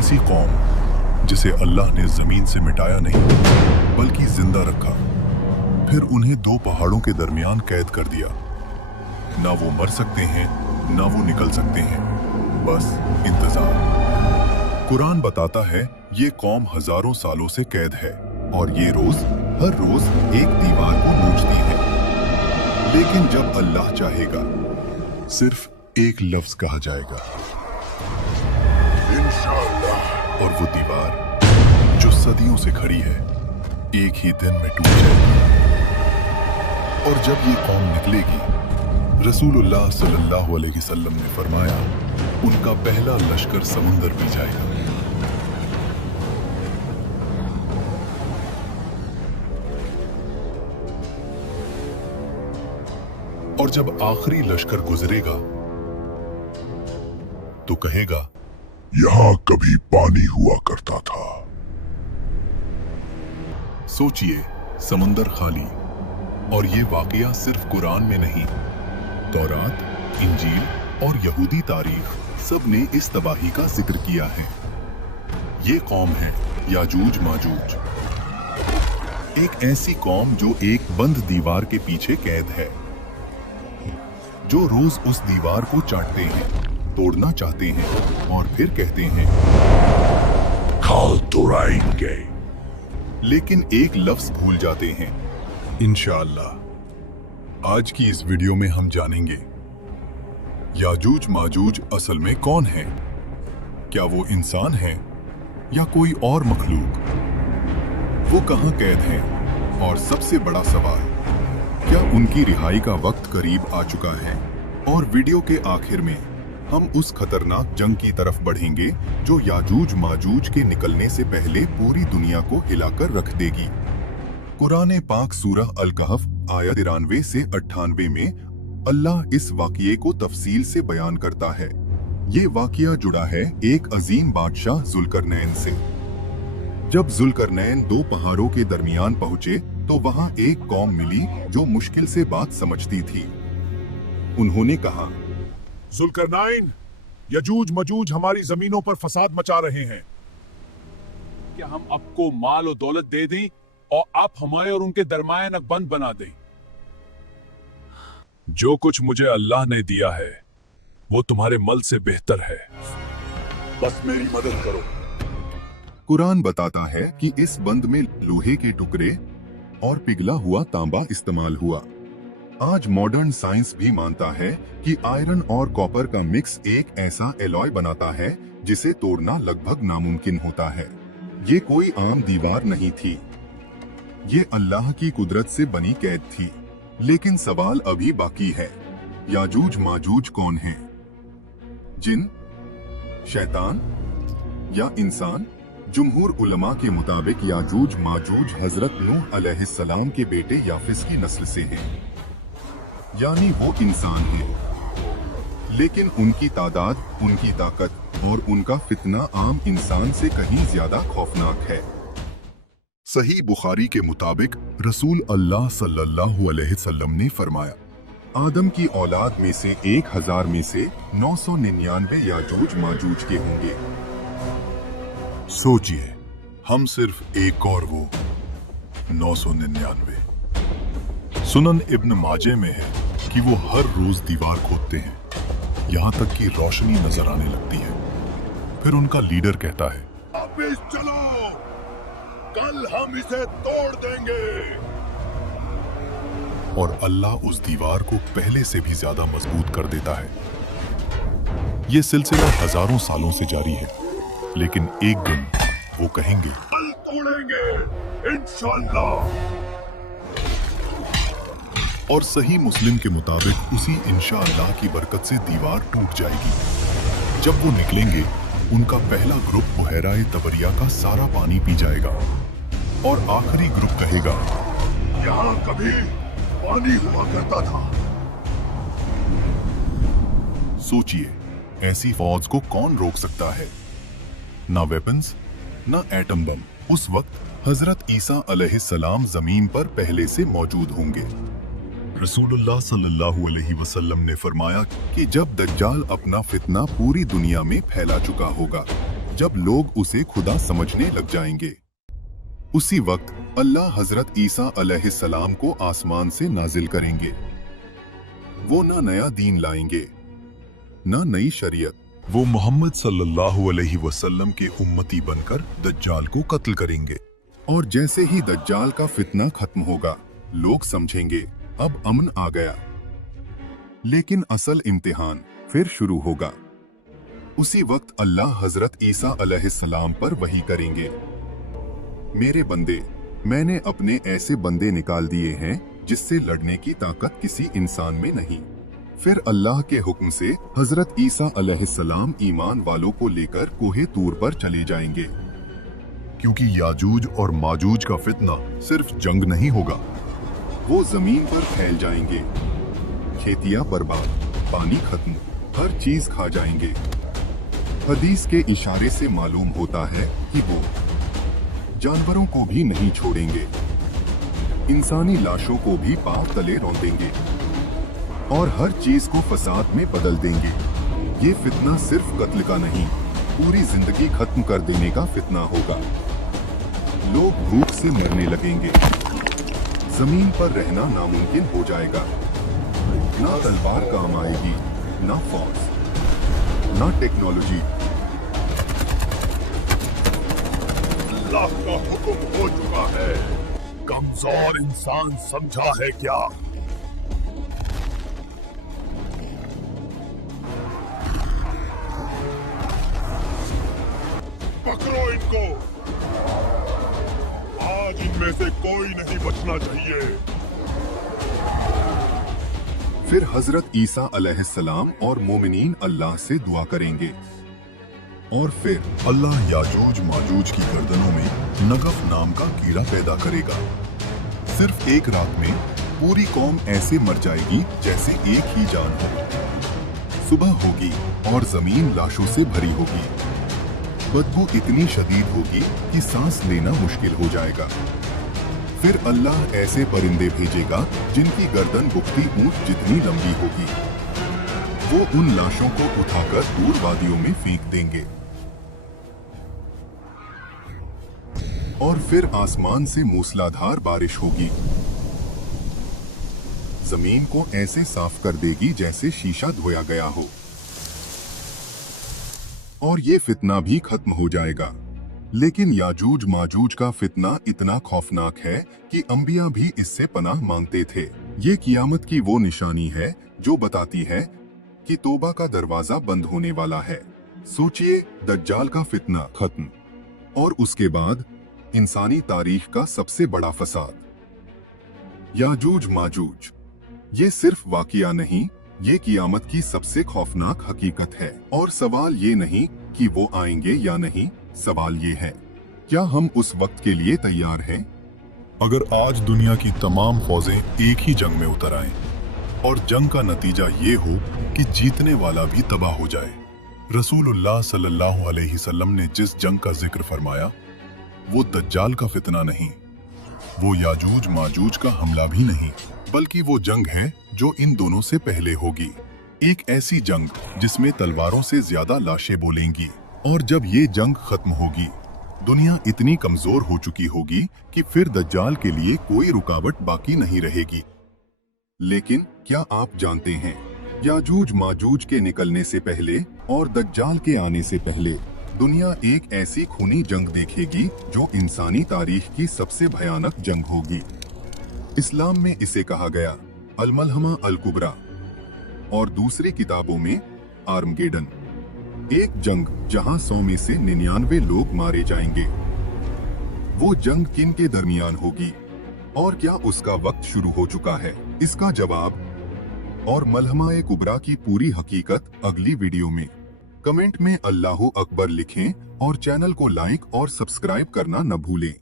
ऐसी कौम जिसे अल्लाह ने जमीन से मिटाया नहीं बल्कि जिंदा रखा, फिर उन्हें दो पहाड़ों के दरमियान कैद कर दिया। ना वो मर सकते हैं ना वो निकल सकते हैं, बस इंतजार। कुरान बताता है ये कौम हजारों सालों से कैद है और ये हर रोज एक दीवार को नोचती है, लेकिन जब अल्लाह चाहेगा सिर्फ एक लफ्ज कहा जाएगा, इंशाअल्लाह, और वो दीवार जो सदियों से खड़ी है एक ही दिन में टूट जाएगी। और जब ये कौम निकलेगी, रसूलुल्लाह सल्लल्लाहु अलैहि वसल्लम ने फरमाया, उनका पहला लश्कर समुंदर पी जाएगा। और जब आखिरी लश्कर गुजरेगा तो कहेगा, यहां कभी पानी हुआ करता था। सोचिए, समुंदर खाली, और ये वाकया सिर्फ कुरान में नहीं, तौरात, इंजील और यहूदी तारीख सब ने इस तबाही का जिक्र किया है। ये कौम है याजूज माजूज, एक ऐसी कौम जो एक बंद दीवार के पीछे कैद है, जो रोज उस दीवार को चाटते हैं, तोड़ना चाहते हैं और फिर कहते हैं कल तोड़ाएंगे, लेकिन एक लफ्ज भूल जाते हैं, इंशाअल्लाह। आज की इस वीडियो में हम जानेंगे याजूज माजूज असल में कौन है, क्या वो इंसान है या कोई और मखलूक, वो कहां कैद हैं, और सबसे बड़ा सवाल, क्या उनकी रिहाई का वक्त करीब आ चुका है। और वीडियो के आखिर में हम उस खतरनाक जंग की तरफ बढ़ेंगे जो याजूज माजूज के निकलने से पहले पूरी दुनिया को हिलाकर रख देगी। कुरान पाक सूरह अल कहफ आयत 93 से 98 में अल्लाह इस वाक़ये को तफसील से बयान करता है। ये वाक़या जुड़ा है एक अजीम बादशाह जुल्करनैन से। जब जुल्करनैन दो पहाड़ों के दरमियान पहुंचे तो वहां एक कौम मिली जो मुश्किल से बात समझती थी। उन्होंने कहा, जुल्करनैन, यजूज मजूज हमारी जमीनों पर फसाद मचा रहे हैं। क्या हम आपको माल और दौलत दे दें और आप हमारे और उनके दरमियान एक बंद बना दें? जो कुछ मुझे अल्लाह ने दिया है वो तुम्हारे मल से बेहतर है, बस मेरी मदद करो। कुरान बताता है कि इस बंद में लोहे के टुकड़े और पिघला हुआ तांबा इस्तेमाल हुआ। आज मॉडर्न साइंस भी मानता है कि आयरन और कॉपर का मिक्स एक ऐसा एलॉय बनाता है जिसे तोड़ना लगभग नामुमकिन होता है। ये कोई आम दीवार नहीं थी, ये अल्लाह की कुदरत से बनी कैद थी। लेकिन सवाल अभी बाकी है, याजूज माजूज कौन हैं? जिन, शैतान या इंसान? जुमहूर उलमा के मुताबिक याजूज माजूज हजरत नूह अलैहिस्सलाम के बेटे याफिस की नस्ल से हैं, यानी वो इंसान हैं, लेकिन उनकी तादाद, उनकी ताकत और उनका फितना आम इंसान से कहीं ज्यादा खौफनाक है। सही बुखारी के मुताबिक रसूल अल्लाह सल्लल्लाहु अलैहि वसल्लम ने फरमाया, आदम की औलाद में से 1000 में से 999 याजूज माजूज के होंगे। सोचिए, हम सिर्फ एक और वो 999। सुनन इब्न माजे में है कि वो हर रोज दीवार खोदते हैं, यहाँ तक कि रोशनी नजर आने लगती है। फिर उनका लीडर कहता है, वापस चलो, कल हम इसे तोड़ देंगे। और अल्लाह उस दीवार को पहले से भी ज्यादा मजबूत कर देता है। ये सिलसिला हजारों सालों से जारी है, लेकिन एक दिन वो कहेंगे, कल तोड़ेंगे इंशाअल्लाह। और सही मुस्लिम के मुताबिक उसी इंशाअल्लाह की बरकत से दीवार टूट जाएगी। जब वो निकलेंगे, उनका पहला ग्रुप बुहैराए तबरिया का सारा पानी पी जाएगा और आखिरी ग्रुप कहेगा, यहाँ कभी पानी हुआ करता था। सोचिए, ऐसी फौज को कौन रोक सकता है? ना वेपन्स, ना एटम बम। उस वक्त हजरत ईसा अलैहिस्सलाम जमीन पर पहले से मौजूद होंगे। रसूलुल्लाह सल्लल्लाहु अलैहि वसल्लम ने फरमाया कि जब दज्जाल अपना फितना पूरी दुनिया में फैला चुका होगा, जब लोग उसे खुदा समझने लग जाएंगे। उसी वक्त अल्लाह हजरत ईसा अलैहिस्सलाम को आसमान से नाजिल करेंगे। वो ना नया दीन लाएंगे, ना नई शरीयत। वो मोहम्मद सल्लल्लाहु अलैहि वसल्लम के उम्मती बनकर दज्जाल को कत्ल करेंगे। और जैसे ही दज्जाल का फितना खत्म होगा, लोग समझेंगे अब अमन आ गया। लेकिन असल इम्तिहान फिर शुरू होगा। उसी वक्त अल्लाह हजरत ईसा अलैहिस्सलाम पर वही करेंगे, मेरे बंदे, मैंने अपने ऐसे बंदे निकाल दिए हैं जिससे लड़ने की ताकत किसी इंसान में नहीं। फिर अल्लाह के हुक्म से हजरत ईसा अलैहिस्सलाम ईमान वालों को लेकर कोहे तूर पर चले जाएंगे। क्योंकि याजूज और माजूज का फितना सिर्फ जंग नहीं होगा, वो जमीन पर फैल जाएंगे। खेतियां बर्बाद, पानी खत्म, हर चीज खा जाएंगे। हदीस के इशारे से मालूम होता है कि वो जानवरों को भी नहीं छोड़ेंगे, इंसानी लाशों को भी पांव तले रौंदेंगे और हर चीज को फसाद में बदल देंगे। ये फितना सिर्फ कत्ल का नहीं, पूरी जिंदगी खत्म कर देने का फितना होगा। लोग भूख से मरने लगेंगे, जमीन पर रहना नामुमकिन हो जाएगा। ना तलवार काम आएगी, ना फौज, ना टेक्नोलॉजी। अल्लाह का हुक्म हो चुका है, कमजोर इंसान समझा है क्या? पकड़ो इनको, आज इनमें से कोई नहीं बचना चाहिए। फिर हजरत ईसा अलैहिस्सलाम और मोमिनीन अल्लाह से दुआ करेंगे और फिर अल्लाह याजूज माजूज की गर्दनों में नगफ नाम का कीड़ा पैदा करेगा। सिर्फ एक रात में पूरी कौम ऐसे मर जाएगी जैसे एक ही जान हो। सुबह होगी और जमीन लाशों से भरी होगी। बदबू इतनी शदीद होगी कि सांस लेना मुश्किल हो जाएगा। फिर अल्लाह ऐसे परिंदे भेजेगा जिनकी गर्दन बुख्ती ऊंट जितनी लंबी होगी। वो उन लाशों को उठाकर दूर वादियों में फेंक देंगे। और फिर आसमान से मूसलाधार बारिश होगी, जमीन को ऐसे साफ कर देगी जैसे शीशा धोया गया हो। और ये फितना भी खत्म हो जाएगा। लेकिन याजूज माजूज का फितना इतना खौफनाक है कि अंबिया भी इससे पनाह मांगते थे। ये कियामत की वो निशानी है जो बताती है कि तौबा का दरवाजा बंद होने वाला है। सोचिए, दज्जाल का फितना खत्म और उसके बाद इंसानी तारीख का सबसे बड़ा फसाद। याजूज माजूज, ये सिर्फ वाकिया नहीं, ये कियामत की सबसे खौफनाक हकीकत है। और सवाल ये नहीं कि वो आएंगे या नहीं, सवाल ये है, क्या हम उस वक्त के लिए तैयार हैं? अगर आज दुनिया की तमाम फौजें एक ही जंग में उतर आएं और जंग का नतीजा ये हो कि जीतने वाला भी तबाह हो जाए। रसूलुल्लाह सल्लल्लाहु अलैहि वसल्लम ने जिस जंग का जिक्र फरमाया, वो दज्जाल का फितना नहीं, वो याजूज माजूज का हमला भी नहीं, बल्कि वो जंग है जो इन दोनों से पहले होगी। एक ऐसी जंग जिसमें तलवारों से ज्यादा लाशें बोलेंगी। और जब ये जंग खत्म होगी, दुनिया इतनी कमजोर हो चुकी होगी कि फिर दज्जाल के लिए कोई रुकावट बाकी नहीं रहेगी। लेकिन क्या आप जानते हैं, याजूज माजूज के निकलने से पहले और दज्जाल के आने से पहले दुनिया एक ऐसी खूनी जंग देखेगी जो इंसानी तारीख की सबसे भयानक जंग होगी। इस्लाम में इसे कहा गया अल-मलहमा अल-कुबरा और दूसरी किताबों में आर्मगेडन। एक जंग जहां 100 में से 99 लोग मारे जाएंगे। वो जंग किन के दरमियान होगी और क्या उसका वक्त शुरू हो चुका है? इसका जवाब और मलहमा कुबरा की पूरी हकीकत अगली वीडियो में। कमेंट में अल्लाहु अकबर लिखें और चैनल को लाइक और सब्सक्राइब करना न भूलें।